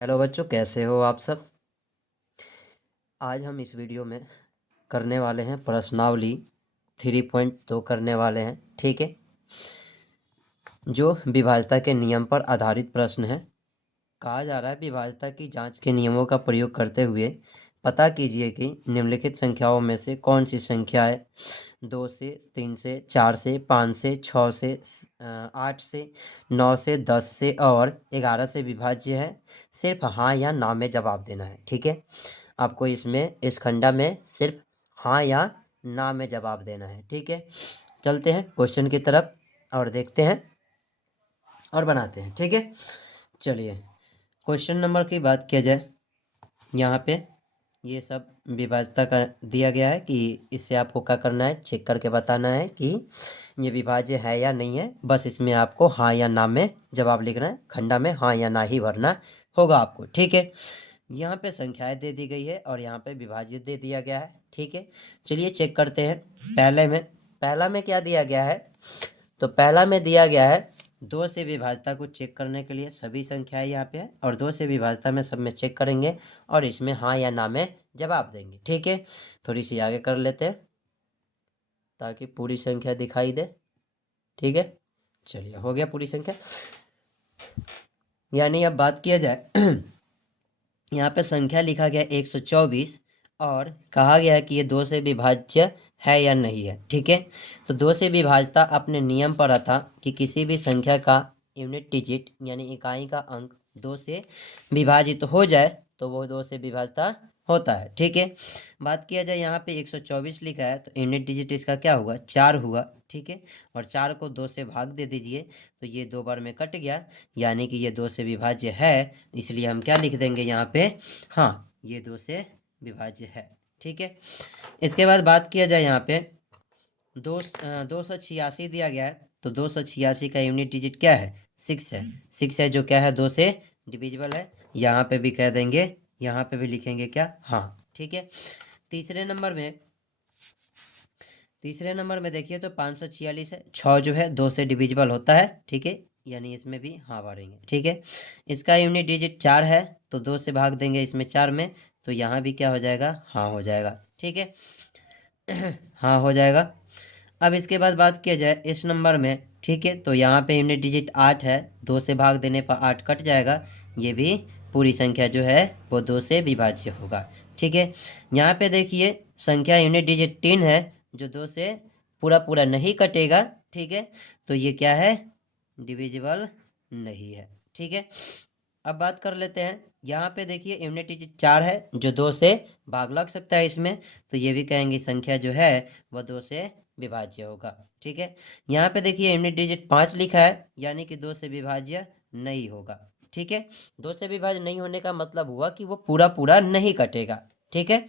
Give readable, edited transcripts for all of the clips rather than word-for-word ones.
Hello बच्चों, कैसे हो आप सब। आज हम इस वीडियो में करने वाले हैं प्रश्नावली 3.2 करने वाले हैं। ठीक है, जो विभाज्यता के नियम पर आधारित प्रश्न है। कहा जा रहा है, विभाज्यता की जांच के नियमों का प्रयोग करते हुए पता कीजिए कि निम्नलिखित संख्याओं में से कौन सी संख्याएं 2 से, 3 से, 4 से, 5 से, 6 से, 8 से, 9 से, 10 से और 11 से विभाज्य है। सिर्फ हाँ या ना में जवाब देना है। ठीक है, आपको इसमें इस खंडा में सिर्फ हाँ या ना में जवाब देना है। ठीक है, चलते हैं क्वेश्चन की तरफ और देखते हैं और बनाते हैं। ठीक है, चलिए क्वेश्चन नंबर की बात किया जाए। यहाँ पे ये सब विभाज्यता का दिया गया है कि इससे आपको क्या करना है, चेक करके बताना है कि ये विभाज्य है या नहीं है। बस इसमें आपको हाँ या ना में जवाब लिखना है, खंडा में हाँ या ना ही भरना होगा आपको। ठीक है, यहाँ पे संख्याएं दे दी गई है और यहाँ पे विभाज्य दे दिया गया है। ठीक है, चलिए चेक करते हैं। पहला में क्या दिया गया है, तो पहला में दिया गया है 2 से विभाज्यता को चेक करने के लिए सभी संख्याएं यहाँ पे है और 2 से विभाज्यता में सब में चेक करेंगे और इसमें हाँ या ना में जवाब देंगे। ठीक है, थोड़ी सी आगे कर लेते हैं ताकि पूरी संख्या दिखाई दे। ठीक है, चलिए हो गया पूरी संख्या। यानी अब बात किया जाए यहाँ पे संख्या लिखा गया 124 और कहा गया है कि ये 2 से विभाज्य है या नहीं है। ठीक है, तो 2 से विभाज्यता अपने नियम पर था कि किसी भी संख्या का यूनिट डिजिट यानी इकाई का अंक 2 से विभाजित हो जाए तो वो 2 से विभाज्यता होता है। ठीक है, बात किया जाए यहाँ पे 124 लिखा है तो यूनिट डिजिट इसका क्या होगा, 4 हुआ। ठीक है, और 4 को 2 से भाग दे दीजिए तो ये 2 बार में कट गया, यानी कि ये 2 से विभाज्य है। इसलिए हम क्या लिख देंगे यहाँ पे, हाँ ये 2 से विभाज्य है। ठीक है, इसके बाद बात किया जाए यहाँ पे 286 दिया गया है तो 286 का यूनिट डिजिट क्या है, 6 है। 6 है जो क्या है, 2 से डिविजिबल है। यहाँ पे भी कह देंगे, यहाँ पे भी लिखेंगे क्या, हाँ। ठीक है, तीसरे नंबर में देखिए तो 546 है, 6 जो है 2 से डिविजिबल होता है। ठीक है, यानी इसमें भी हाँ भरेंगे। ठीक है, इसका यूनिट डिजिट 4 है तो 2 से भाग देंगे इसमें 4 में तो यहाँ भी क्या हो जाएगा, हाँ हो जाएगा। ठीक है हाँ हो जाएगा। अब इसके बाद बात किया जाए इस नंबर में, ठीक है, तो यहाँ पे यूनिट डिजिट 8 है, 2 से भाग देने पर 8 कट जाएगा। ये भी पूरी संख्या जो है वो 2 से विभाज्य होगा। ठीक है, यहाँ पे देखिए संख्या यूनिट डिजिट 3 है जो 2 से पूरा पूरा नहीं कटेगा। ठीक है, तो ये क्या है, डिविजिबल नहीं है। ठीक है, अब बात कर लेते हैं यहाँ पे देखिए यूनिट डिजिट 4 है जो 2 से भाग लग सकता है इसमें, तो ये भी कहेंगे संख्या जो है वह 2 से विभाज्य होगा। ठीक है, यहाँ पे देखिए यूनिट डिजिट 5 लिखा है यानी कि 2 से विभाज्य नहीं होगा। ठीक है, 2 से विभाज्य नहीं होने का मतलब हुआ कि वो पूरा पूरा नहीं कटेगा। ठीक है,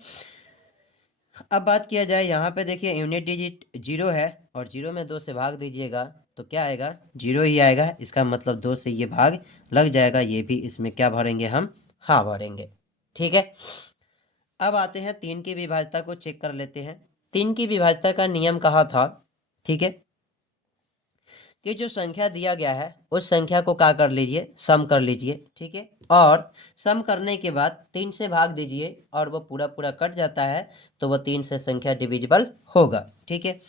अब बात किया जाए यहाँ पे देखिए यूनिट डिजिट 0 है और 0 में 2 से भाग दीजिएगा तो क्या आएगा, 0 ही आएगा। इसका मतलब 2 से ये भाग लग जाएगा, ये भी इसमें क्या भरेंगे हम, हाँ भरेंगे। ठीक है, अब आते हैं 3 की विभाज्यता को चेक कर लेते हैं। 3 की विभाज्यता का नियम कहा था, ठीक है, कि जो संख्या दिया गया है उस संख्या को क्या कर लीजिए, सम कर लीजिए। ठीक है, और सम करने के बाद 3 से भाग दीजिए और वो पूरा पूरा कट जाता है तो वो 3 से संख्या डिविजिबल होगा। ठीक है,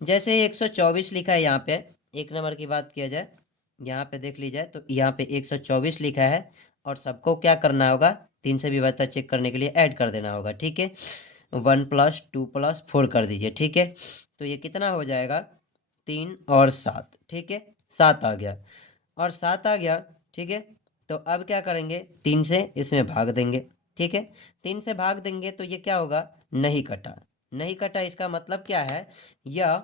जैसे 124 लिखा है यहाँ पे, एक नंबर की बात किया जाए यहाँ पे देख लीजिए तो यहाँ पे 124 लिखा है और सबको क्या करना होगा, 3 से विभाज्यता चेक करने के लिए ऐड कर देना होगा। ठीक है, 1 + 2 + 4 कर दीजिए। ठीक है, तो ये कितना हो जाएगा, 3 और 7। ठीक है, 7 आ गया और 7 आ गया। ठीक है, तो अब क्या करेंगे, 3 से इसमें भाग देंगे। ठीक है, 3 से भाग देंगे तो ये क्या होगा, नहीं कटा। नहीं कटा इसका मतलब क्या है, यह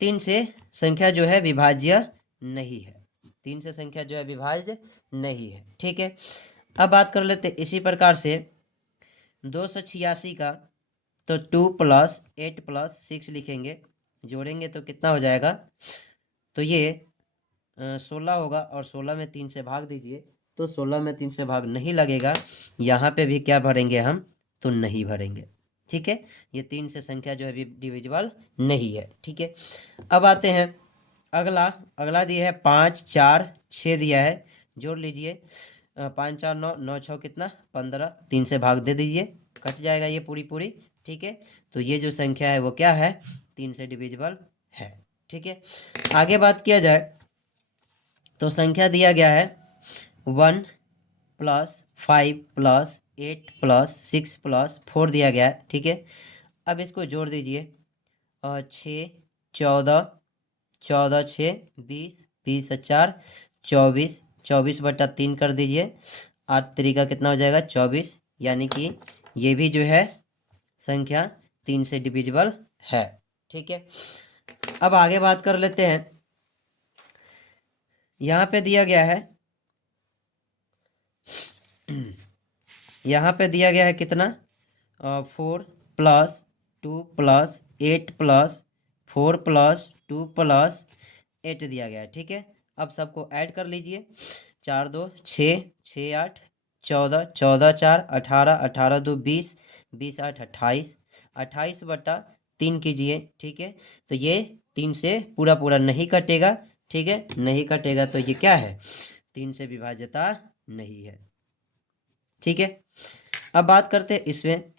3 से संख्या जो है विभाज्य नहीं है। 3 से संख्या जो है विभाज्य नहीं है। ठीक है, अब बात कर लेते इसी प्रकार से 286 का, तो 2 + 8 + 6 लिखेंगे, जोड़ेंगे तो कितना हो जाएगा, तो ये 16 होगा और 16 में 3 से भाग दीजिए तो 16 में 3 से भाग नहीं लगेगा। यहाँ पे भी क्या भरेंगे हम, तो नहीं भरेंगे। ठीक है, ये 3 से संख्या जो है डिविजिबल नहीं है। ठीक है, अब आते हैं अगला। अगला दिया है 5, 4, 6 दिया है, जोड़ लीजिए। 5 4 9, 9 6 कितना 15, 3 से भाग दे दीजिए, कट जाएगा ये पूरी पूरी। ठीक है, तो ये जो संख्या है वो क्या है, 3 से डिविजिबल है। ठीक है, आगे बात किया जाए तो संख्या दिया गया है 1 प्लस 5 प्लस 8 प्लस 6 प्लस 4 दिया गया है। ठीक है, अब इसको जोड़ दीजिए, 6 14, 14 6 20, 20 4 24, 24/3 कर दीजिए, 8 तरीका कितना हो जाएगा 24, यानी कि ये भी जो है संख्या 3 से डिविजिबल है। ठीक है, अब आगे बात कर लेते हैं। यहाँ पे दिया गया है यहाँ पे दिया गया है कितना, 4 plus 2 plus 8 plus 4 plus 2 plus 8 दिया गया है। ठीक है, अब सबको ऐड कर लीजिए, 4 2 6, 6 8 14, 14 4 18, 18 2 20, 20 8 28, 28/3 कीजिए। ठीक है, तो ये 3 से पूरा पूरा नहीं कटेगा। ठीक है, नहीं कटेगा तो ये क्या है, 3 से विभाज्यता नहीं है। ठीक है, अब बात करते हैं इसमें,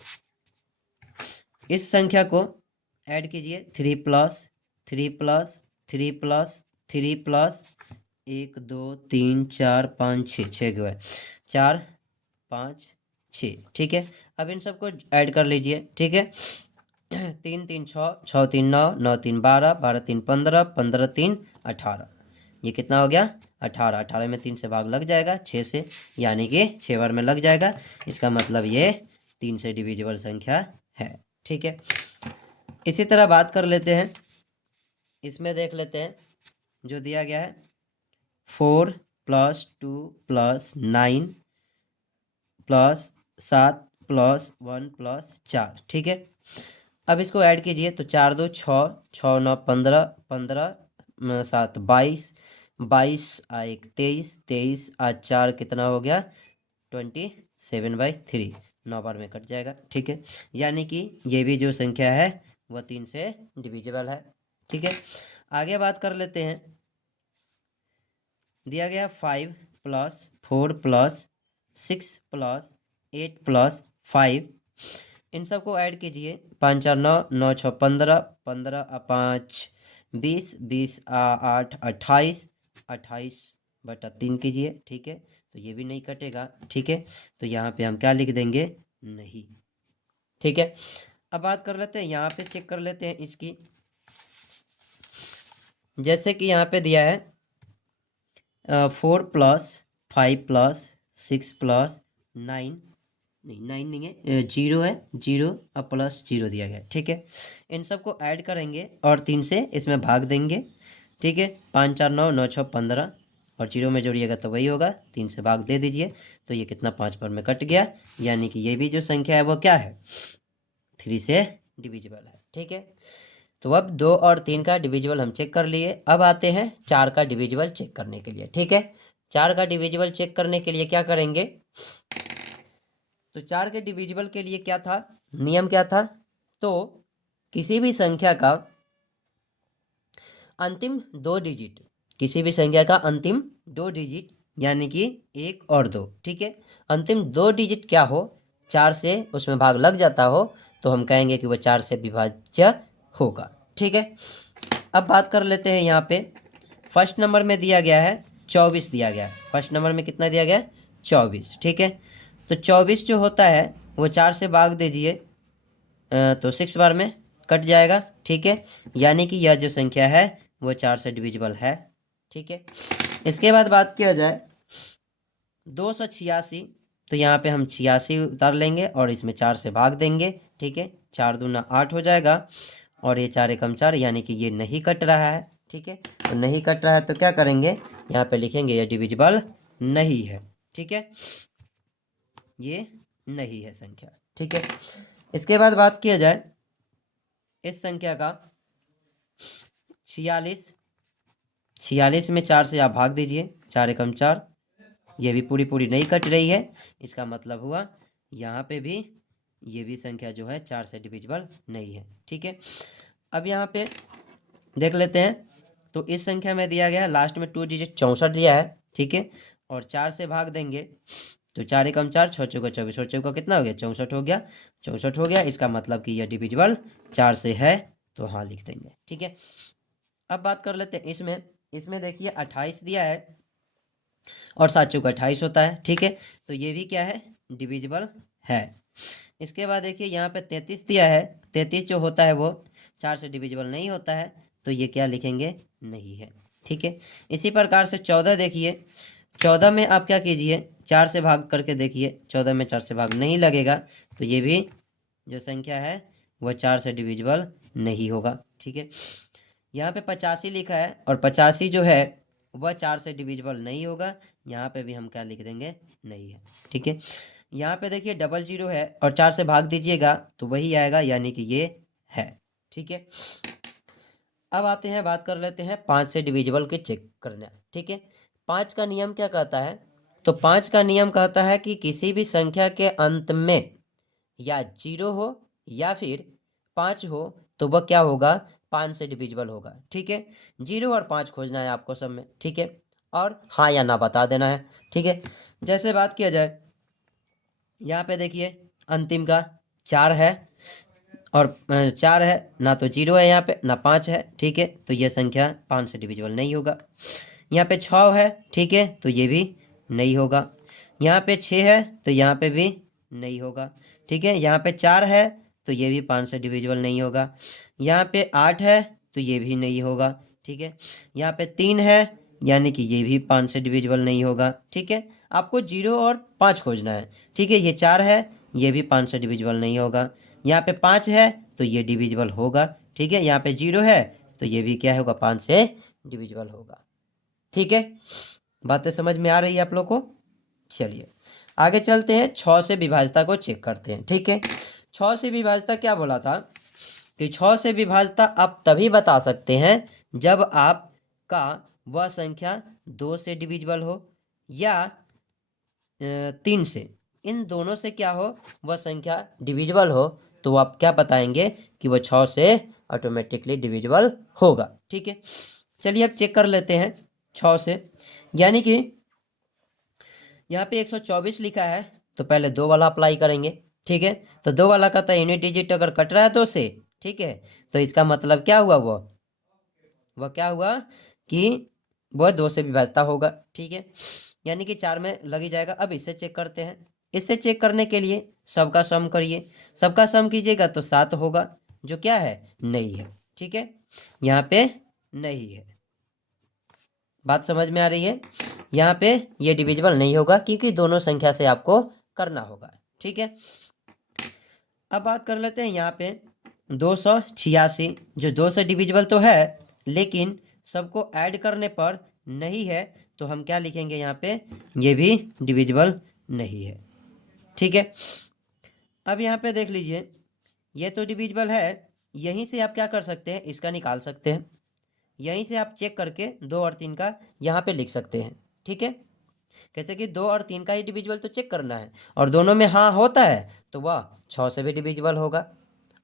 इस संख्या को ऐड कीजिए, 3 प्लस 3 प्लस 3 प्लस 3 प्लस 1 2 3 4 5 6, 6 गए 4 5 6। ठीक है, अब इन सबको ऐड कर लीजिए। ठीक है, 3 3 6, 6 3 9, 9 3 12, 12 3 15, 15 3 18, ये कितना हो गया 18, 18 में 3 से भाग लग जाएगा 6 से, यानी कि 6 बार में लग जाएगा। इसका मतलब ये 3 से डिविजिबल संख्या है। ठीक है, इसी तरह बात कर लेते हैं, इसमें देख लेते हैं जो दिया गया है 4 plus 2 plus 9 plus 7 plus 1 plus 4। ठीक है, अब इसको ऐड कीजिए, तो 4 2 6, 6 9 15, 15 7 22, 22 1 23, 23 4 कितना हो गया 27/3, 9 बार में कट जाएगा। ठीक है, यानी कि ये भी जो संख्या है वह 3 से डिविजिबल है। ठीक है, आगे बात कर लेते हैं, दिया गया 5 प्लस 4 प्लस 6 प्लस 8 प्लस 5, इन सबको ऐड कीजिए, 5 4 9, 9 6 15, 15 5 20, 20 8 28, 28/3 कीजिए। ठीक है, तो ये भी नहीं कटेगा। ठीक है, तो यहाँ पे हम क्या लिख देंगे, नहीं। ठीक है, अब बात कर लेते हैं, यहाँ पे चेक कर लेते हैं इसकी, जैसे कि यहाँ पे दिया है 4 प्लस 5 प्लस 6 प्लस 9, नहीं 9 नहीं है, 0 है, 0 अब प्लस 0 दिया गया है। ठीक है, इन सबको ऐड करेंगे और 3 से इसमें भाग देंगे। ठीक है, 5 4 9, 9 6 15, और 0 में जोड़िएगा तो वही होगा, 3 से भाग दे दीजिए, तो ये कितना 5 पर में कट गया, यानी कि ये भी जो संख्या है वो क्या है, 3 से डिविजिबल है। ठीक है, तो अब 2 और 3 का डिविजिबल हम चेक कर लिए, अब आते हैं 4 का डिविजिबल चेक करने के लिए। ठीक है, 4 का डिविजिबल चेक करने के लिए क्या करेंगे, तो 4 के डिविजिबल के लिए क्या था, नियम क्या था, तो किसी भी संख्या का अंतिम 2 डिजिट, किसी भी संख्या का अंतिम 2 डिजिट यानी कि 1 और 2, ठीक है, अंतिम 2 डिजिट क्या हो, 4 से उसमें भाग लग जाता हो, तो हम कहेंगे कि वह 4 से विभाज्य होगा। ठीक है, अब बात कर लेते हैं, यहाँ पे फर्स्ट नंबर में दिया गया है 24 दिया गया है, फर्स्ट नंबर में कितना दिया गया है 24। ठीक है, तो 24 जो होता है वो 4 से भाग दीजिए, तो 6 बार में कट जाएगा। ठीक है, यानी कि यह जो संख्या है वो 4 से डिविजिबल है। ठीक है, इसके बाद बात किया जाए 286, तो यहाँ पे हम 86 उतार लेंगे और इसमें 4 से भाग देंगे। ठीक है, 4 दूना 8 हो जाएगा और ये 4 एकम 4, यानी कि ये नहीं कट रहा है। ठीक है, तो नहीं कट रहा है तो क्या करेंगे, यहाँ पे लिखेंगे ये डिविजिबल नहीं है। ठीक है, ये नहीं है संख्या। ठीक है, इसके बाद बात किया जाए इस संख्या का 46, 46 में 4 से आप भाग दीजिए, 4 एकम 4, ये भी पूरी पूरी नहीं कट रही है, इसका मतलब हुआ यहाँ पे भी ये भी संख्या जो है 4 से डिविजिबल नहीं है। ठीक है, अब यहाँ पे देख लेते हैं, तो इस संख्या में दिया गया है लास्ट में 2 डिजिट 64 दिया है। ठीक है, और 4 से भाग देंगे तो 4 एकम 4, 6 चौका 24, और चौका कितना हो गया 64 हो गया, 64 हो गया। इसका मतलब कि यह डिविजिबल 4 से है, तो हाँ लिख देंगे। ठीक है, अब बात कर लेते हैं इसमें। इसमें देखिए 28 दिया है और 7 चौका 28 होता है। ठीक है, तो ये भी क्या है डिविजिबल है। इसके बाद देखिए यहाँ पे 33 दिया है, 33 जो होता है वो 4 से डिविजिबल नहीं होता है, तो ये क्या लिखेंगे नहीं है। ठीक है, इसी प्रकार से 14 देखिए, 14 में आप क्या कीजिए 4 से भाग करके देखिए, 14 में 4 से भाग नहीं लगेगा, तो ये भी जो संख्या है वह 4 से डिविजिबल नहीं होगा। ठीक है, यहाँ पे 85 लिखा है और 85 जो है वह 4 से डिविजिबल नहीं होगा, यहाँ पे भी हम क्या लिख देंगे नहीं है। ठीक है, यहाँ पे देखिए 00 है और 4 से भाग दीजिएगा तो वही आएगा, यानी कि ये है। ठीक है, अब आते हैं बात कर लेते हैं 5 से डिविजिबल के चेक करना। ठीक है, 5 का नियम क्या कहता है, तो 5 का नियम कहता है कि किसी भी संख्या के अंत में या 0 हो या फिर 5 हो तो वह क्या होगा 5 से डिविजिबल होगा। ठीक है, 0 और 5 खोजना है आपको सब में। ठीक है, और हाँ या ना बता देना है। ठीक है, जैसे बात किया जाए यहाँ पे देखिए अंतिम का 4 है और 4 है, ना तो 0 है यहाँ पे ना 5 है। ठीक है, तो ये संख्या 5 से डिविजिबल नहीं होगा। यहाँ पे 6 है, ठीक है, तो ये भी नहीं होगा। यहाँ पे 6 है तो यहाँ पे भी नहीं होगा। ठीक है, यहाँ पे 4 है तो ये भी 5 से डिविजिबल नहीं होगा। यहाँ पे 8 है तो ये भी नहीं होगा। ठीक है, यहाँ पे 3 है यानी कि ये भी 5 से डिविजिबल नहीं होगा। ठीक है, आपको 0 और 5 खोजना है। ठीक है, ये 4 है, ये भी 5 से डिविजिबल नहीं होगा। यहाँ पे 5 है तो ये डिविजिबल होगा। ठीक है, यहाँ पे 0 है तो ये भी क्या होगा 5 से डिविजिबल होगा। ठीक है, बातें समझ में आ रही है आप लोग को। चलिए आगे चलते हैं, 6 से विभाज्यता को चेक करते हैं। ठीक है, 6 से विभाज्यता क्या बोला था कि 6 से विभाज्यता आप तभी बता सकते हैं जब आपका वह संख्या 2 से डिविजिबल हो या 3 से, इन दोनों से क्या हो वह संख्या डिविजिबल हो, तो आप क्या बताएंगे कि वह 6 से ऑटोमेटिकली डिविजिबल होगा। ठीक है, चलिए अब चेक कर लेते हैं 6 से। यानी कि यहाँ पे 124 लिखा है तो पहले 2 वाला अप्लाई करेंगे। ठीक है, तो 2 वाला का तो यूनिट डिजिट अगर कट रहा है 2 से, ठीक है, तो इसका मतलब क्या हुआ वह क्या हुआ कि वह 2 से विभाज्यता होगा। ठीक है, यानी कि 4 में लग ही जाएगा। अब इससे चेक करते हैं। इससे चेक करने के लिए सबका सम करिए, सबका सम कीजिएगा तो 7 होगा, जो क्या है नहीं है। ठीक है, यहाँ पे नहीं है। बात समझ में आ रही है, यहाँ पे ये डिविजिबल नहीं होगा क्योंकि दोनों संख्या से आपको करना होगा। ठीक है, अब बात कर लेते हैं यहाँ पे 286, जो 2 से डिविजिबल तो है लेकिन सबको ऐड करने पर नहीं है, तो हम क्या लिखेंगे यहाँ पे ये भी डिविजिबल नहीं है। ठीक है, अब यहाँ पे देख लीजिए ये तो डिविजिबल है, यहीं से आप क्या कर सकते हैं इसका निकाल सकते हैं। यहीं से आप चेक करके 2 और 3 का यहाँ पे लिख सकते हैं। ठीक है, कैसे कि 2 और 3 का ही डिविजिबल तो चेक करना है और दोनों में हाँ होता है तो वह 6 से भी डिविजिबल होगा।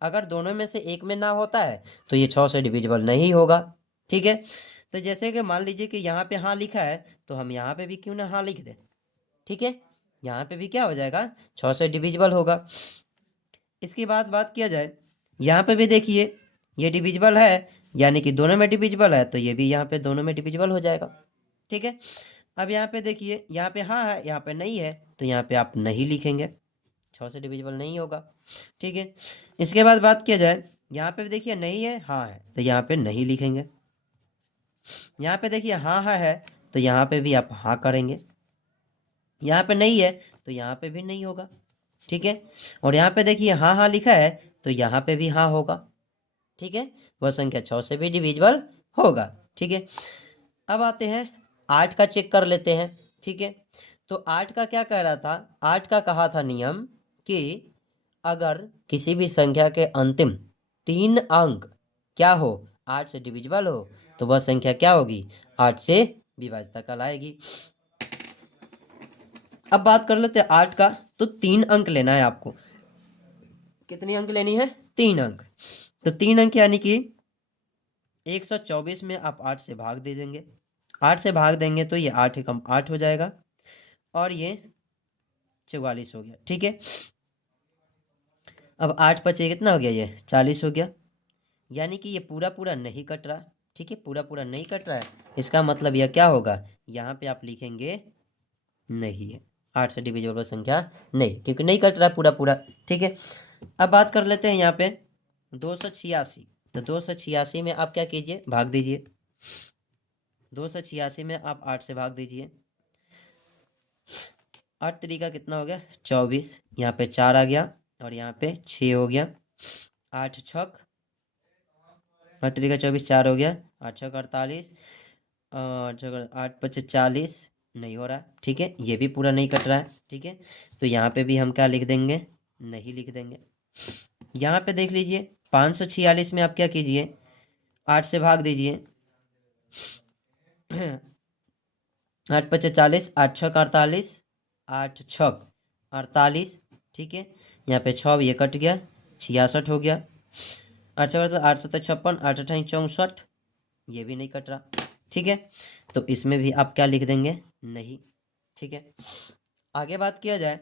अगर दोनों में से एक में ना होता है तो ये 6 से डिविजिबल नहीं होगा। ठीक है, तो जैसे कि मान लीजिए कि यहाँ पे हाँ लिखा है तो हम यहाँ पे भी क्यों ना हाँ लिख दें। ठीक है, यहाँ पे भी क्या हो जाएगा 6 से डिविजिबल होगा। इसकी बात किया जाए यहाँ पे भी देखिए ये डिविजिबल है, यानी कि दोनों में डिविजिबल है, तो ये भी यहाँ पे दोनों में डिविजिबल हो जाएगा। ठीक है, अब यहाँ पे देखिए यहाँ पे हाँ है यहाँ पे नहीं है, तो यहाँ पे आप नहीं लिखेंगे, 6 से डिविजिबल नहीं होगा। ठीक है, इसके बाद बात किया जाए यहाँ पे देखिए नहीं है हाँ है, तो यहाँ पे नहीं लिखेंगे। यहाँ पे देखिए हाँ हाँ है तो यहाँ पे भी आप हाँ करेंगे। यहाँ पे नहीं है तो यहाँ पे भी नहीं होगा। ठीक है, और यहाँ पे देखिए हाँ हाँ लिखा है तो यहाँ पे भी हाँ होगा। ठीक है, वह संख्या 6 से भी डिविजिबल होगा। ठीक है, अब आते हैं 8 का चेक कर लेते हैं। ठीक है, तो 8 का क्या कह रहा था, 8 का कहा था नियम कि अगर किसी भी संख्या के अंतिम 3 अंक क्या हो 8 से डिविजिबल हो तो वह संख्या क्या होगी 8 से विभाज्यता कहलाएगी। अब बात कर लेते हैं 8 का, तो 3 अंक लेना है आपको। कितनी अंक लेनी है 3 अंक, तो 3 अंक यानी कि 124 में आप 8 से भाग दे देंगे। 8 से भाग देंगे तो ये 8 एकम 8 हो जाएगा। और ये 44 हो गया। ठीक है, अब 8 5 कितना हो गया, ये 40 हो गया। यानी कि ये पूरा पूरा नहीं कट रहा। ठीक है, पूरा पूरा नहीं कट रहा है, इसका मतलब यह क्या होगा, यहाँ पे आप लिखेंगे नहीं है, 8 से डिविजिबल संख्या नहीं, क्योंकि नहीं कट रहा पूरा पूरा। ठीक है, अब बात कर लेते हैं यहाँ पे 286। तो 286 में आप क्या कीजिए, भाग दीजिए। 286 में आप 8 से भाग दीजिए। 8 तरीका कितना हो गया, 24। यहाँ पे 4 आ गया और यहाँ पे 6 हो गया। 8 छक 8 तरीका 24, 4 हो गया। 8 छक 48, 8 5 40, नहीं हो रहा। ठीक है, ये भी पूरा नहीं कट रहा है। ठीक है, तो यहाँ पे भी हम क्या लिख देंगे, नहीं लिख देंगे। यहाँ पे देख लीजिए 546 में आप क्या कीजिए, 8 से भाग दीजिए। 8 5 40, 8 छक 48, 8 छक 48। ठीक है, यहाँ पे 6 ये कट गया, 66 हो गया। 8 छक 8 7 56, 8 8 64, ये भी नहीं कट रहा। ठीक है, तो इसमें भी आप क्या लिख देंगे, नहीं। ठीक है, आगे बात किया जाए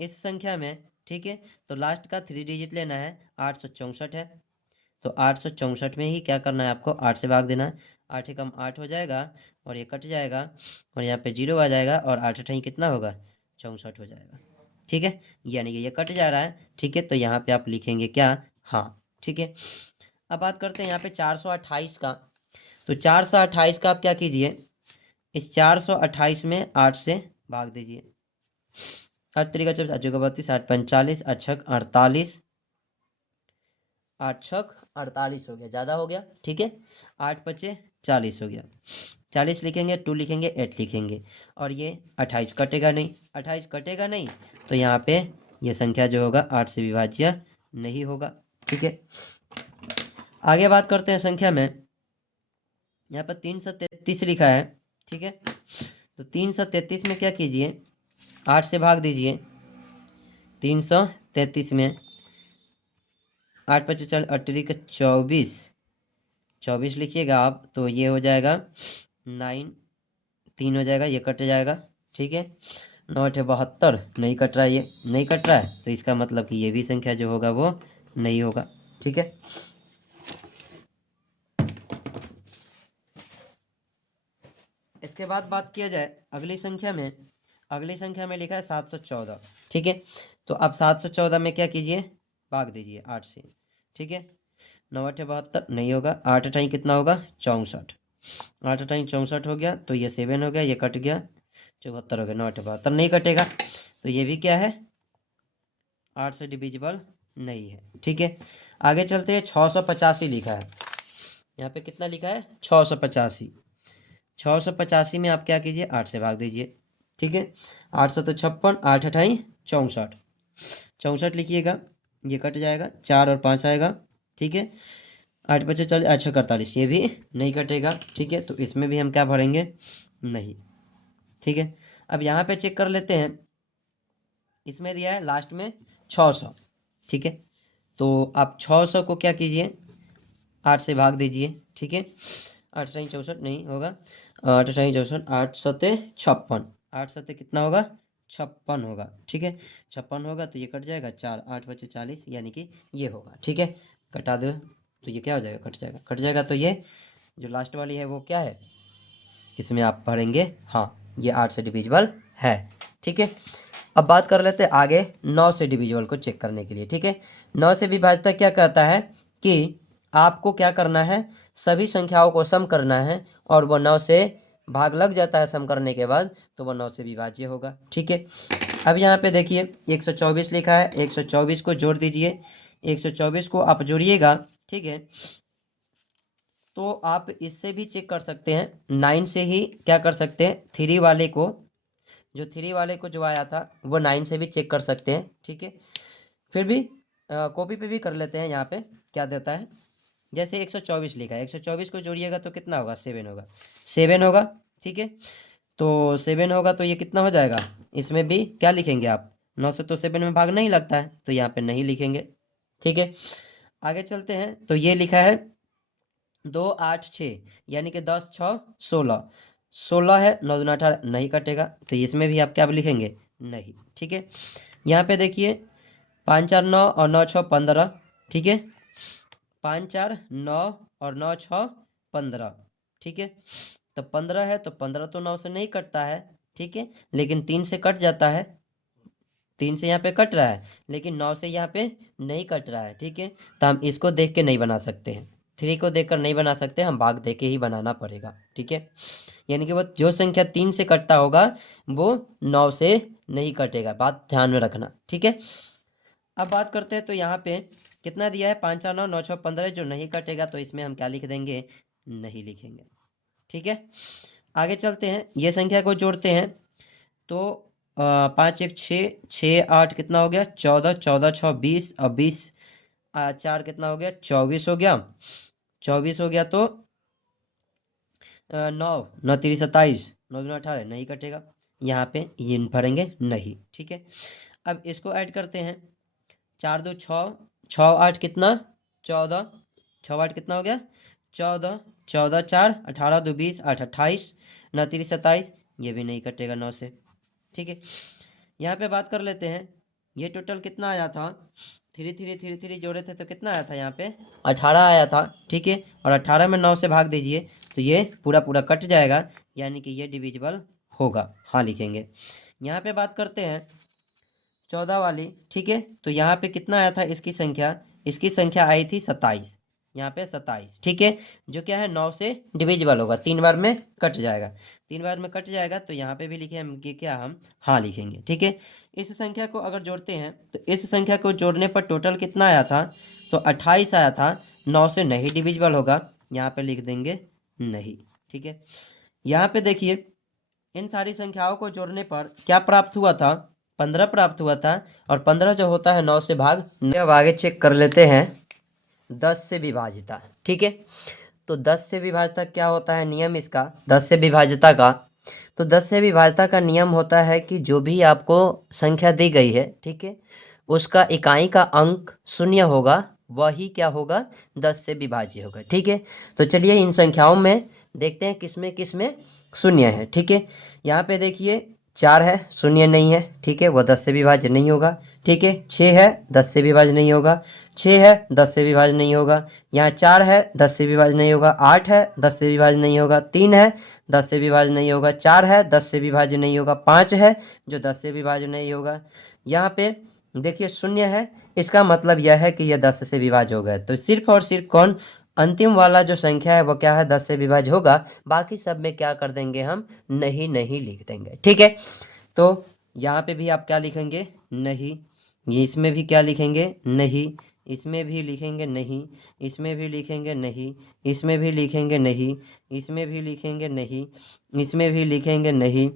इस संख्या में। ठीक है, तो लास्ट का 3 डिजिट लेना है, 864 है। तो 864 में ही क्या करना है आपको, 8 से भाग देना है। 8 एकम 8 हो जाएगा और ये कट जाएगा और यहाँ पे 0 आ जाएगा और 8 अठाई कितना होगा, 64 हो जाएगा। ठीक है, यानी कि ये कट जा रहा है। ठीक है, तो यहाँ पे आप लिखेंगे क्या, हाँ। ठीक है, अब बात करते हैं यहाँ पे 428 का। तो 428 का आप क्या कीजिए, इस 428 में 8 से भाग दीजिए। 8 तरीका 24, 8 चौका 32, 8 45, 8 छक 48, 8 छक 48 हो गया, ज़्यादा हो गया। ठीक है, 8 पचे 40 हो गया। 40 लिखेंगे, 2 लिखेंगे, 8 लिखेंगे और ये 28 कटेगा नहीं। 28 कटेगा नहीं, तो यहाँ पे ये संख्या जो होगा 8 से विभाज्य नहीं होगा। ठीक है, आगे बात करते हैं संख्या में। यहाँ पर 333 लिखा है। ठीक है, तो 333 में क्या कीजिए, 8 से भाग दीजिए। 333 में 8 पच्चीस 24, 24 लिखिएगा आप, तो ये हो जाएगा 9, 3 हो जाएगा, ये कट जाएगा। ठीक है, 9 8 72, नहीं कट रहा है, ये नहीं कट रहा है, तो इसका मतलब कि ये भी संख्या जो होगा वो नहीं होगा। ठीक है, इसके बाद बात किया जाए अगली संख्या में। अगली संख्या में लिखा है 714। ठीक है, तो अब 714 में क्या कीजिए, भाग दीजिए 8 से। ठीक है, 9 8 72, नहीं होगा। 8 अठाई कितना होगा, 64। 8 अठाई 64 हो गया, तो ये 7 हो गया, ये कट गया, 74 हो गया। 9 8 72 नहीं कटेगा, तो ये भी क्या है, 8 से डिविजिबल नहीं है। ठीक है, आगे चलते हैं। 685 लिखा है, यहाँ पे कितना लिखा है, 685। 685 में आप क्या कीजिए, 8 से भाग दीजिए। ठीक है, 8 सौ तो 56, 8 अठाई 64, 64 लिखिएगा, ये कट जाएगा, 4 और 5 आएगा। ठीक है, 8 बचे 40, 8 छः 48, ये भी नहीं कटेगा। ठीक है, तो इसमें भी हम क्या भरेंगे, नहीं। ठीक है, अब यहाँ पे चेक कर लेते हैं, इसमें दिया है लास्ट में 600। ठीक है, तो आप 600 को क्या कीजिए, 8 से भाग दीजिए। ठीक है, 8 अठाई 64, नहीं होगा। 8 अठाई 64, 8 सते 56, 8 सते कितना होगा, 56 होगा। ठीक है, 56 होगा, तो ये कट जाएगा, 4 8 बचे 40, यानी कि ये होगा। ठीक है, कटा दो, तो ये क्या हो जाएगा, कट जाएगा, कट जाएगा। तो ये जो लास्ट वाली है वो क्या है, इसमें आप पढ़ेंगे हाँ, ये 8 से डिविजिबल है। ठीक है, अब बात कर लेते हैं आगे 9 से डिविजिबल को चेक करने के लिए। ठीक है, 9 से विभाज्यता क्या कहता है कि आपको क्या करना है, सभी संख्याओं को सम करना है और वह 9 से भाग लग जाता है सम करने के बाद, तो वह 9 से विभाज्य होगा। ठीक है, अब यहाँ पे देखिए 124 लिखा है, 124 को जोड़ दीजिए। 124 को आप जोड़िएगा। ठीक है, तो आप इससे भी चेक कर सकते हैं, 9 से ही क्या कर सकते हैं, 3 वाले को, जो 3 वाले को जो आया था वो 9 से भी चेक कर सकते हैं। ठीक है, फिर भी कॉपी पे भी कर लेते हैं, यहाँ पे क्या देता है, जैसे 124 लिखा है, 124 को जोड़िएगा तो कितना होगा, 7 होगा, 7 होगा। ठीक है, तो 7 होगा, तो ये कितना हो जाएगा, इसमें भी क्या लिखेंगे आप, 9 से तो 7 में भाग नहीं लगता है, तो यहाँ पे नहीं लिखेंगे। ठीक है, आगे चलते हैं, तो ये लिखा है 2 8 6, यानी कि 10 6 16, 16 है, 9 दूना 18 नहीं कटेगा, तो इसमें भी आप क्या लिखेंगे, नहीं। ठीक है, यहाँ पे देखिए 5 4 9 और 9 6 15। ठीक है, 5 4 9 और 9 6 15। ठीक है, तो 15 है, तो 15 तो 9 से नहीं कटता है। ठीक है, लेकिन 3 से कट जाता है, 3 से यहाँ पे कट रहा है, लेकिन 9 से यहाँ पे नहीं कट रहा है। ठीक है, तो हम इसको देख के नहीं बना सकते हैं, 3 को देखकर नहीं बना सकते, हम भाग दे के ही बनाना पड़ेगा। ठीक है, यानी कि वो जो संख्या 3 से कटता होगा वो 9 से नहीं कटेगा, बात ध्यान में रखना। ठीक है, अब बात करते हैं, तो यहाँ पे कितना दिया है, 5 4 9 9 6 15, जो नहीं कटेगा, तो इसमें हम क्या लिख देंगे, नहीं लिखेंगे। ठीक है, आगे चलते हैं, ये संख्या को जोड़ते हैं, तो 5 1 6 6 8 कितना हो गया, 14 14 6 20, और 20 4 कितना हो गया, 24 हो गया, 24 हो गया, तो 9 9 3 27, 9 2 18 नहीं कटेगा, यहाँ पे ये भरेंगे नहीं। ठीक है, अब इसको ऐड करते हैं, 4 2 6 6 8 कितना, 14, 6 8 कितना हो गया, 14 14 4 18 2 20 8 28, 9 3 27, ये भी नहीं कटेगा 9 से। ठीक है, यहाँ पे बात कर लेते हैं, ये टोटल कितना आया था, 3 3 3 3 जोड़े थे तो कितना आया था, यहाँ पे 18 आया था। ठीक है, और 18 में 9 से भाग दीजिए, तो ये पूरा पूरा कट जाएगा, यानी कि ये डिविजिबल होगा, हाँ लिखेंगे। यहाँ पे बात करते हैं 14 वाली। ठीक है, तो यहाँ पे कितना आया था, इसकी संख्या आई थी 27, यहाँ पे 27। ठीक है, जो क्या है 9 से डिविजिबल होगा, 3 बार में कट जाएगा, 3 बार में कट जाएगा, तो यहाँ पे भी लिखे हम कि क्या, हम हाँ लिखेंगे। ठीक है, इस संख्या को अगर जोड़ते हैं, तो इस संख्या को जोड़ने पर टोटल कितना आया था, तो 28 आया था, 9 से नहीं डिविजिबल होगा, यहाँ पे लिख देंगे नहीं। ठीक है, यहाँ पे देखिए इन सारी संख्याओं को जोड़ने पर क्या प्राप्त हुआ था, 15 प्राप्त हुआ था, और 15 जो होता है 9 से भाग। अब आगे चेक कर लेते हैं 10 से विभाजिता। ठीक है, तो 10 से विभाजिता क्या होता है, नियम इसका 10 से विभाजिता का, तो 10 से विभाजिता का नियम होता है कि जो भी आपको संख्या दी गई है, ठीक है, उसका इकाई का अंक शून्य होगा, वही क्या होगा, 10 से विभाज्य होगा। ठीक है, तो चलिए इन संख्याओं में देखते हैं किसमें किसमें शून्य है। ठीक है, यहाँ पे देखिए 4 है, शून्य नहीं है। ठीक है, वह 10 से विभाज्य नहीं होगा। ठीक है, 6 है, 10 से विभाज्य नहीं होगा, 6 है, 10 से विभाज्य नहीं होगा, यहाँ 4 है, 10 से विभाज्य नहीं होगा, 8 है, 10 से विभाज्य नहीं होगा, 3 है, 10 से विभाज्य नहीं होगा, 4 है, 10 से विभाज्य नहीं होगा, 5 है, जो 10 से विभाज्य नहीं होगा। यहाँ पे देखिए शून्य है, इसका मतलब यह है कि यह 10 से विभाज्य हो गया, तो सिर्फ और सिर्फ कौन, अंतिम वाला जो संख्या है वो क्या है, 10 से विभाज्य होगा, बाकी सब में क्या कर देंगे, हम नहीं नहीं लिख देंगे। ठीक है, तो यहाँ पे भी आप क्या लिखेंगे, नहीं, ये इसमें भी क्या लिखेंगे, नहीं, इसमें भी लिखेंगे नहीं, इसमें भी लिखेंगे नहीं, इसमें भी लिखेंगे नहीं, इसमें भी लिखेंगे नहीं, इसमें भी लिखेंगे नहीं,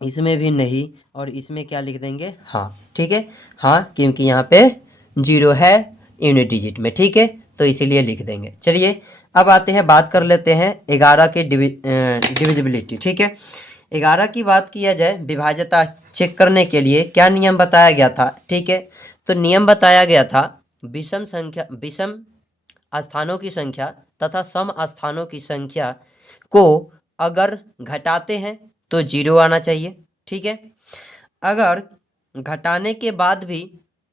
इसमें भी नहीं, और इसमें क्या लिख देंगे, हाँ। ठीक है, हाँ, क्योंकि यहाँ पे 0 है यूनिट डिजिट में। ठीक है, तो इसीलिए लिख देंगे। चलिए अब आते हैं, बात कर लेते हैं 11 के डिविजिबिलिटी। ठीक है, 11 की बात किया जाए, विभाज्यता चेक करने के लिए क्या नियम बताया गया था। ठीक है, तो नियम बताया गया था, विषम स्थानों की संख्या तथा सम स्थानों की संख्या को अगर घटाते हैं तो 0 आना चाहिए। ठीक है, अगर घटाने के बाद भी,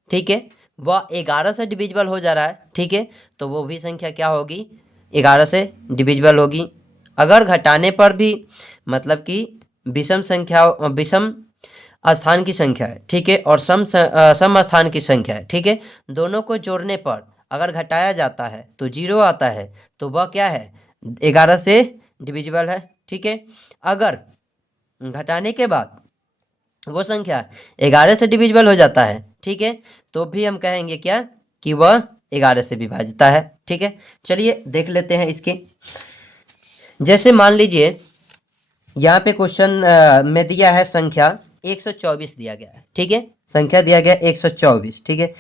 ठीक है, वह 11 से डिविजिबल हो जा रहा है, ठीक है, तो वो भी संख्या क्या होगी, 11 से डिविजिबल होगी। अगर घटाने पर भी, मतलब कि विषम स्थान की संख्या है, ठीक है, और सम स्थान की संख्या है, ठीक है, दोनों को जोड़ने पर अगर घटाया जाता है तो 0 आता है, तो वह क्या है, 11 से डिविजिबल है। ठीक है, अगर घटाने के बाद वो संख्या 11 से डिविजिबल हो जाता है, ठीक है, तो भी हम कहेंगे क्या, कि वह 11 से विभाजिता है। ठीक है, चलिए देख लेते हैं इसके, जैसे मान लीजिए यहाँ पे क्वेश्चन में दिया है संख्या 124 दिया गया है। ठीक है, संख्या दिया गया 124। ठीक है,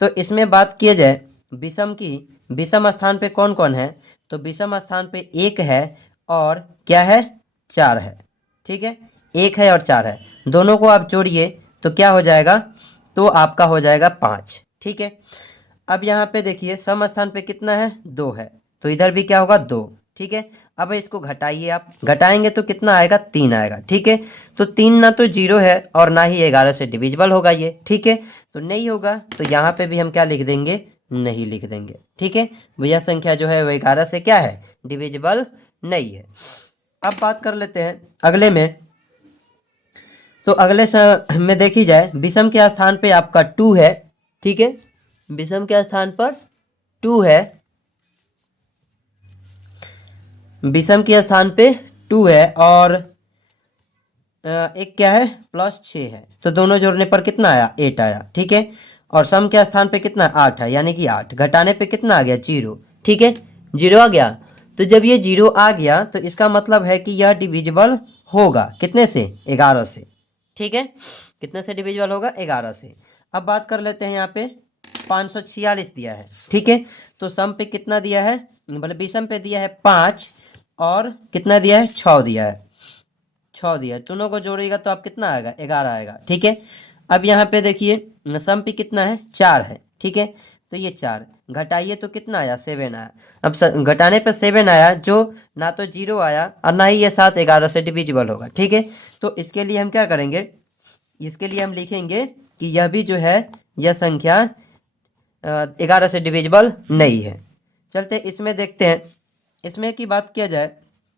तो इसमें बात किया जाए विषम की, विषम स्थान पे कौन कौन है, तो विषम स्थान पे 1 है और क्या है, 4 है। ठीक है, 1 है और 4 है, दोनों को आप जोड़िए तो क्या हो जाएगा, तो आपका हो जाएगा 5। ठीक है, अब यहाँ पे देखिए सम स्थान पे कितना है, 2 है, तो इधर भी क्या होगा, 2। ठीक है, अब इसको घटाइए, आप घटाएंगे तो कितना आएगा, 3 आएगा। ठीक है, तो 3 ना तो 0 है और ना ही 11 से डिविजिबल होगा ये। ठीक है, तो नहीं होगा, तो यहाँ पे भी हम क्या लिख देंगे, नहीं लिख देंगे। ठीक है, यह संख्या जो है वो 11 से क्या है, डिविजिबल नहीं है। अब बात कर लेते हैं अगले में। तो अगले में देखी जाए, विषम के स्थान पे आपका 2 है। ठीक है, विषम के स्थान पर 2 है, विषम के स्थान पे 2 है और एक क्या है, +6 है। तो दोनों जोड़ने पर कितना आया, 8 आया। ठीक है, और सम के स्थान पे कितना, 8 है, यानी कि 8 घटाने पे कितना आ गया, 0। ठीक है, 0 आ गया। तो जब ये 0 आ गया तो इसका मतलब है कि यह डिविजिबल होगा कितने से, 11 से। ठीक है, कितने से डिविजिबल होगा, 11 से। अब बात कर लेते हैं, यहाँ पे 546 दिया है। ठीक है, तो सम पे कितना दिया है, मतलब विषम पे दिया है 5 और कितना दिया है, 6 दिया है, 6 दिया है। दोनों को जोड़िएगा तो आप कितना आएगा, 11 आएगा। ठीक है, अब यहाँ पे देखिए सम पे कितना है, 4 है। ठीक है, तो ये 4 घटाइए तो कितना आया, 7 आया। अब घटाने पे 7 आया, जो ना तो 0 आया और ना ही ये 7 11 से डिविजिबल होगा। ठीक है, तो इसके लिए हम क्या करेंगे, इसके लिए हम लिखेंगे कि यह भी जो है, यह संख्या 11 से डिविजिबल नहीं है। चलते इसमें देखते हैं। इसमें की बात किया जाए,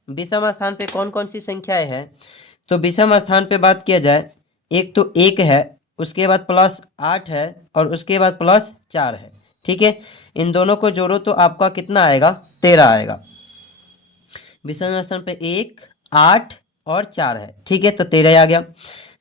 विषम स्थान पे कौन कौन सी संख्याएं हैं, तो विषम स्थान पे बात किया जाए, एक तो 1 है, उसके बाद +8 है और उसके बाद +4 है। ठीक है, इन दोनों को जोड़ो तो आपका कितना आएगा, 13 आएगा। विषम स्थान पे 1, 8 और 4 है। ठीक है, तो 13 आ गया।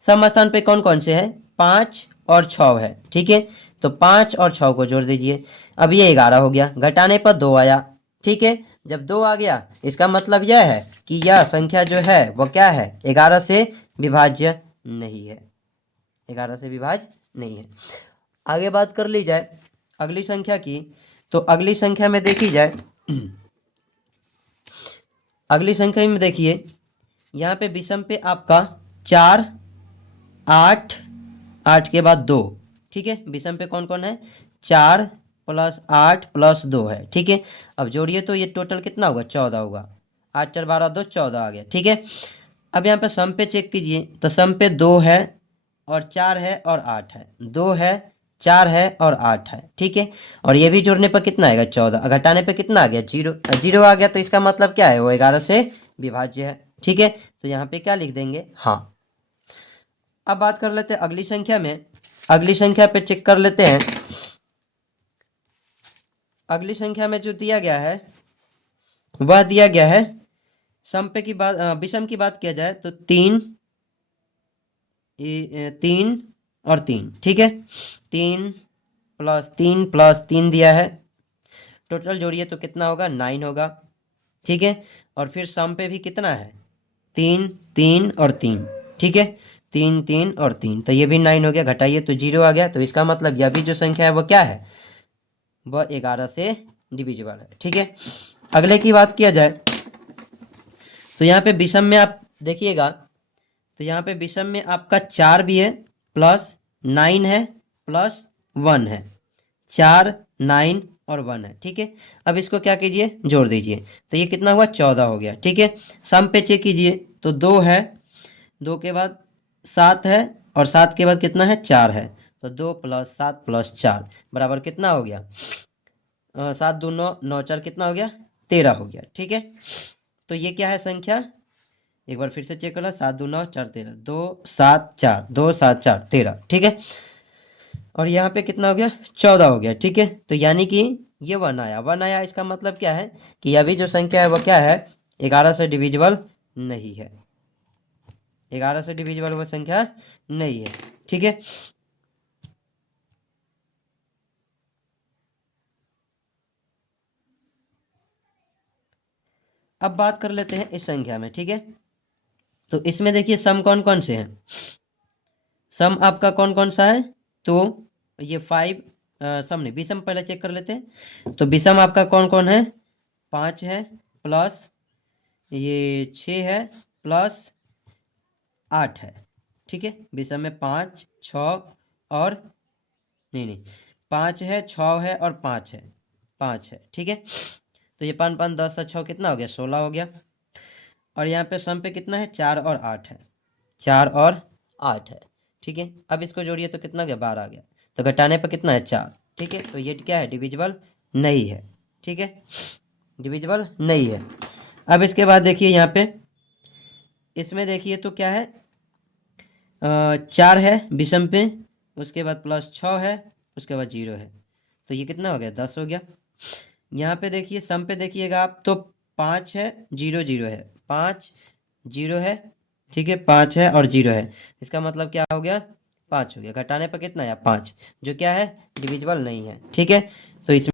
सम स्थान पे कौन कौन से हैं, 5 और 6 है। ठीक है, तो 5 और 6 को जोड़ दीजिए। अब ये 11 हो गया, घटाने पर 2 आया। ठीक है, जब 2 आ गया इसका मतलब यह है कि यह संख्या जो है वो क्या है, 11 से विभाज्य नहीं है, 11 से विभाज्य नहीं है। आगे बात कर ली जाए अगली संख्या की, तो अगली संख्या में देखी जाए, अगली संख्या में देखिए, यहाँ पे विषम पे आपका 4, 8, 8 के बाद 2। ठीक है, विषम पे कौन कौन है, 4 + 8 + 2 है। ठीक है, अब जोड़िए तो ये टोटल कितना होगा, 14 होगा। 8 4 12 2 14 आ गया। ठीक है, अब यहाँ पे सम पे चेक कीजिए, तो सम पे 2 है और 4 है और 8 है, 2 है, 4 है और 8 है। ठीक है, और ये भी जोड़ने पर कितना आएगा, 14। घटाने पे कितना आ गया, 0। 0 आ गया, तो इसका मतलब क्या है, वो 11 से विभाज्य है। ठीक है, तो यहाँ पे क्या लिख देंगे, हाँ। अब बात कर लेते हैं अगली संख्या में। अगली संख्या पे चेक कर लेते हैं। अगली संख्या में जो दिया गया है वह दिया गया है, सम पे की बात, विषम की बात किया जाए तो 3, 3 और 3। ठीक है, 3 + 3 + 3 दिया है, टोटल जोड़िए तो कितना होगा, 9 होगा। ठीक है, और फिर सम पे भी कितना है, 3 3 और 3। ठीक है, 3 3 और 3, तो ये भी 9 हो गया। घटाइए तो 0 आ गया, तो इसका मतलब यह भी जो संख्या है वो क्या है, वह 11 से डिविजिबल है। ठीक है, अगले की बात किया जाए, तो यहाँ पे विषम में आप देखिएगा, तो यहाँ पे विषम में आपका 4 भी है, +9 है, +1 है। 4 9 और 1 है। ठीक है, अब इसको क्या कीजिए, जोड़ दीजिए, तो ये कितना हुआ, 14 हो गया। ठीक है, सम पे चेक कीजिए, तो 2 है, 2 के बाद 7 है और 7 के बाद कितना है, 4 है, तो 2 + 7 + 4 बराबर कितना हो गया, 7 2 9 9 4 कितना हो गया, 13 हो गया। ठीक है, तो ये क्या है संख्या, एक बार फिर से चेक कर लो, 7 2 9 4 13, 2 7 4 2 7 4 13। ठीक है, और यहाँ पे कितना हो गया, 14 हो गया। ठीक है, तो यानी कि ये 1 आया, 1 आया, इसका मतलब क्या है कि यह भी जो संख्या है वो क्या है, 11 से डिविजिबल नहीं है, 11 से डिविजिबल वो संख्या नहीं है। ठीक है, अब बात कर लेते हैं इस संख्या में। ठीक है, तो इसमें देखिए सम कौन कौन से हैं, सम आपका कौन कौन सा है, तो ये 5, सम नहीं, विषम पहले चेक कर लेते हैं। तो विषम आपका कौन कौन है, 5 है, प्लस ये 6 है, +8 है। ठीक है, विषम में 5 6 और नहीं 5 है, 6 है और 5 है, 5 है। ठीक है, तो ये 5 5 10 और 6 कितना हो गया, 16 हो गया। और यहाँ पे सम पे कितना है, 4 और 8 है, 4 और 8 है, ठीक है। अब इसको जोड़िए तो कितना गया, 12 आ गया। तो घटाने पर कितना है, 4, ठीक है। तो ये क्या है, डिविजिबल नहीं है, ठीक है, डिविजिबल नहीं है। अब इसके बाद देखिए यहाँ पे, इसमें देखिए तो क्या है, 4 है विषम पे, उसके बाद प्लस 6 है, उसके बाद 0 है, तो ये कितना हो गया, 10 हो गया। यहाँ पे देखिए सम पे देखिएगा आप तो 5 है, 0 0 है, 5 0 है, ठीक है, 5 है और 0 है, इसका मतलब क्या हो गया, 5 हो गया। घटाने पर कितना है, 5, जो क्या है, डिविजिबल नहीं है, ठीक है। तो इसमें